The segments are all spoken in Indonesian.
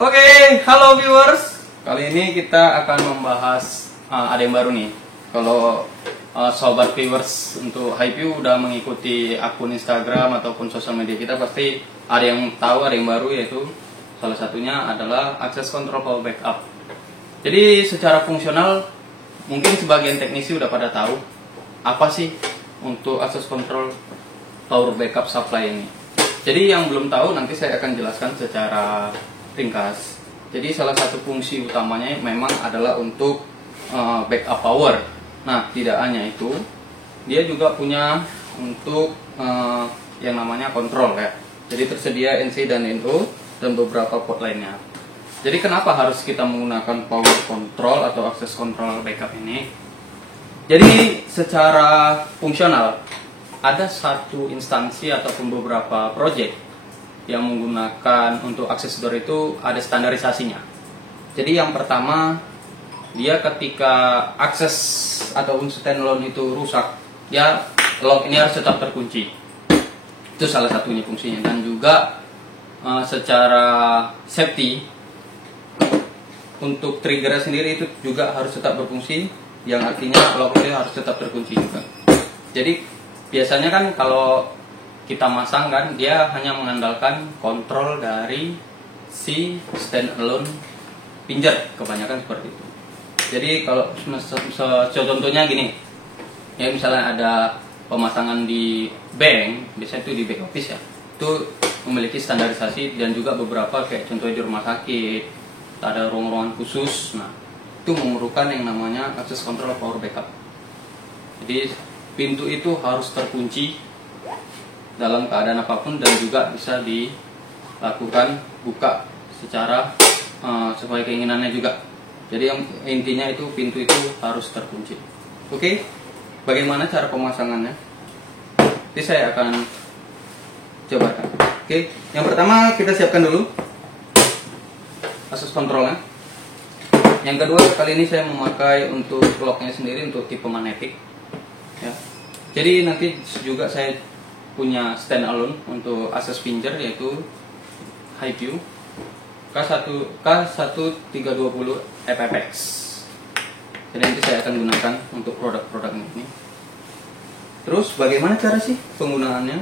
Oke, halo viewers. Kali ini kita akan membahas ada yang baru nih. Kalau sobat viewers untuk HiView udah mengikuti akun Instagram ataupun sosial media kita, pasti ada yang tahu, ada yang baru, yaitu salah satunya adalah Access Control Power Backup. Jadi secara fungsional mungkin sebagian teknisi udah pada tahu apa sih untuk Access Control Power Backup Supply ini. Jadi yang belum tahu nanti saya akan jelaskan secara ringkas. Jadi salah satu fungsi utamanya memang adalah untuk backup power. Nah, tidak hanya itu, dia juga punya untuk yang namanya kontrol ya. Jadi tersedia NC dan NO dan beberapa port lainnya. Jadi kenapa harus kita menggunakan power control atau access control backup ini? Jadi secara fungsional ada satu instansi ataupun beberapa project yang menggunakan untuk access door itu ada standarisasinya. Jadi yang pertama, dia ketika akses ataupun standalone itu rusak, ya lock ini harus tetap terkunci. Itu salah satunya fungsinya. Dan juga secara safety untuk trigger sendiri itu juga harus tetap berfungsi, yang artinya lock ini harus tetap terkunci juga. Jadi biasanya kan kalau kita masang kan, dia hanya mengandalkan kontrol dari si standalone pinjer, kebanyakan seperti itu. Jadi kalau contohnya gini, ya misalnya ada pemasangan di bank, biasanya itu di back office ya, itu memiliki standarisasi dan juga beberapa kayak contohnya di rumah sakit, ada ruang-ruangan khusus. Nah, itu memerlukan yang namanya access control power backup. Jadi pintu itu harus terkunci dalam keadaan apapun dan juga bisa dilakukan buka secara sesuai keinginannya juga. Jadi yang intinya itu pintu itu harus terkunci. Oke, bagaimana cara pemasangannya? Nanti saya akan cobakan. Oke, yang pertama kita siapkan dulu access controlnya. Yang kedua, kali ini saya memakai untuk locknya sendiri untuk tipe magnetic. Ya. Jadi nanti juga saya punya standalone untuk access pinjer, yaitu HiView K1320 FFX. Jadi nanti saya akan gunakan untuk produk-produk ini. Terus bagaimana cara sih penggunaannya?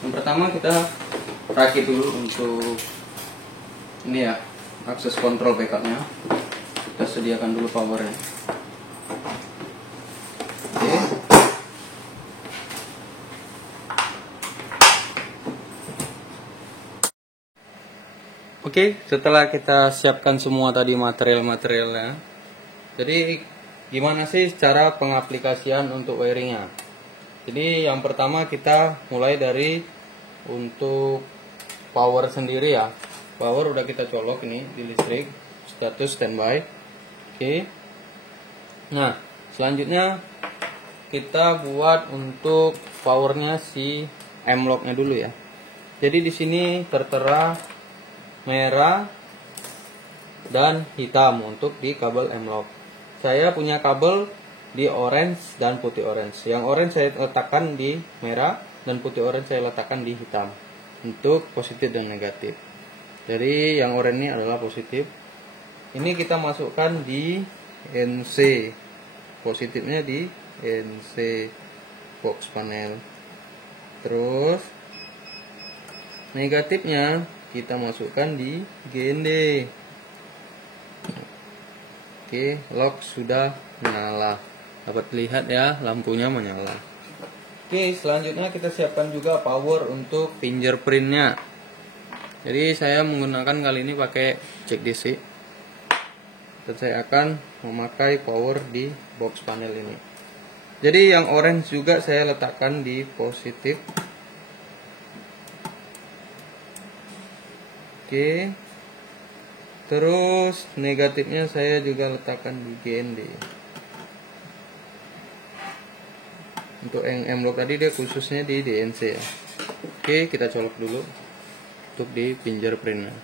Yang pertama kita rakit dulu untuk ini ya, access control backupnya. Kita sediakan dulu powernya. Oke. Oke, setelah kita siapkan semua tadi material-materialnya, jadi gimana sih cara pengaplikasian untuk wiringnya? Jadi yang pertama kita mulai dari untuk power sendiri ya. Power udah kita colok ini di listrik, status standby. Oke. Nah, selanjutnya kita buat untuk powernya si M-lock-nya dulu ya. Jadi di sini tertera merah dan hitam untuk di kabel M-lock. Saya punya kabel di orange dan putih orange. Yang orange saya letakkan di merah dan putih orange saya letakkan di hitam untuk positif dan negatif. Jadi yang orange ini adalah positif. Ini kita masukkan di NC. Positifnya di NC box panel. Terus negatifnya kita masukkan di GND. Oke, lock sudah menyala. Dapat lihat ya, lampunya menyala. Oke, selanjutnya kita siapkan juga power untuk fingerprintnya. Jadi saya menggunakan kali ini pakai jack DC. Dan saya akan memakai power di box panel ini. Jadi yang orange juga saya letakkan di positif. Oke. Terus negatifnya saya juga letakkan di GND. Untuk yang M-lock tadi dia khususnya di DNC ya. Oke, kita colok dulu untuk di fingerprintnya.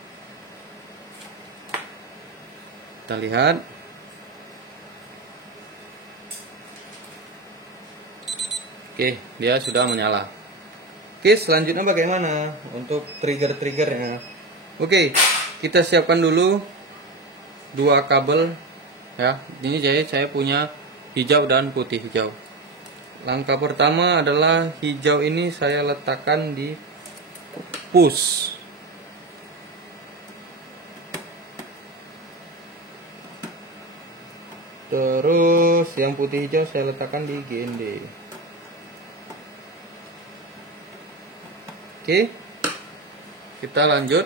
Kita lihat. Oke, dia sudah menyala. Oke, selanjutnya bagaimana untuk trigger-triggernya? Oke, kita siapkan dulu 2 kabel ya. Ini saya punya hijau dan putih hijau. Langkah pertama adalah hijau ini saya letakkan di push. Terus yang putih hijau saya letakkan di GND. Oke, kita lanjut.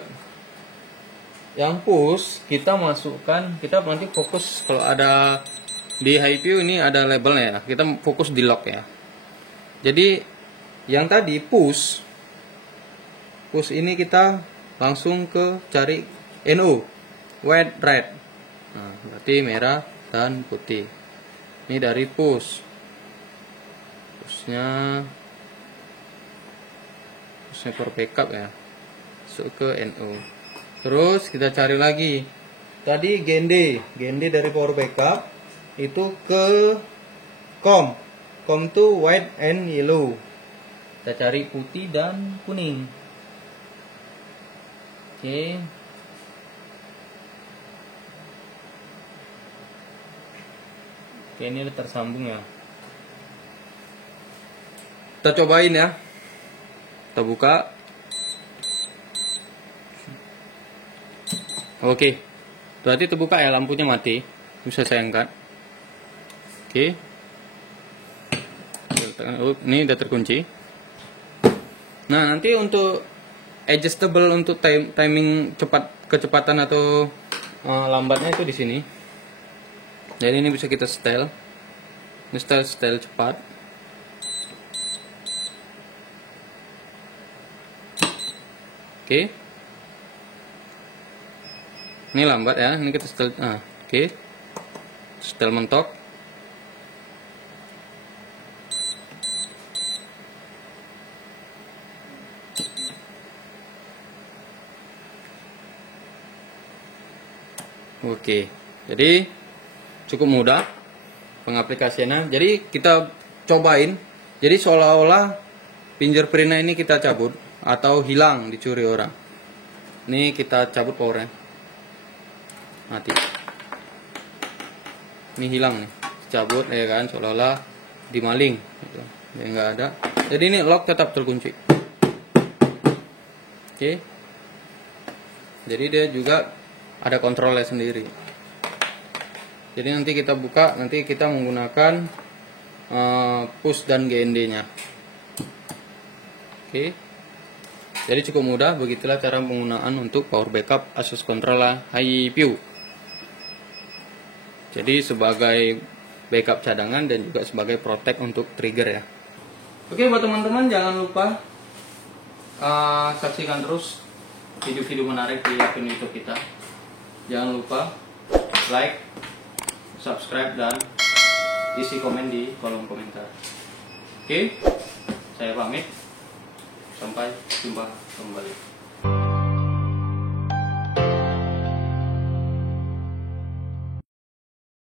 Yang push kita masukkan, kita nanti fokus kalau ada di HiView ini ada labelnya ya. Kita fokus di lock ya. Jadi yang tadi push ini kita langsung ke cari NO, white red. Nah, berarti merah dan putih. Ini dari pushnya power backup ya, masuk ke NO. Terus kita cari lagi tadi GND dari power backup itu ke COM tuh white and yellow. Kita cari putih dan kuning. Oke. Oke, ini udah tersambung ya. Kita cobain ya. Kita buka. Oke. Berarti terbuka ya, lampunya mati. Bisa saya angkat. Oke. Ini udah terkunci. Nah, nanti untuk adjustable untuk timing kecepatan atau lambatnya itu di sini. Jadi ini bisa kita setel. Ini setel cepat. Oke. Ini lambat ya. Ini kita setel. Oke. Setel mentok. Oke. Jadi cukup mudah pengaplikasiannya. Jadi kita cobain. Jadi seolah-olah fingerprintnya ini kita cabut atau hilang, dicuri orang. Ini kita cabut powernya, mati. Ini hilang nih, cabut ya kan, seolah-olah dimaling gitu. Ya nggak ada. Jadi ini lock tetap terkunci. Oke. Jadi dia juga ada kontrolnya sendiri. Jadi nanti kita buka, nanti kita menggunakan push dan GND-nya. Oke. Jadi cukup mudah, begitulah cara penggunaan untuk power backup Asus Controller HiView. Jadi sebagai backup cadangan dan juga sebagai protect untuk trigger ya. Oke, buat teman-teman jangan lupa saksikan terus video-video menarik di akun YouTube kita. Jangan lupa like, subscribe, dan isi komen di kolom komentar. Oke, saya pamit. Sampai jumpa kembali.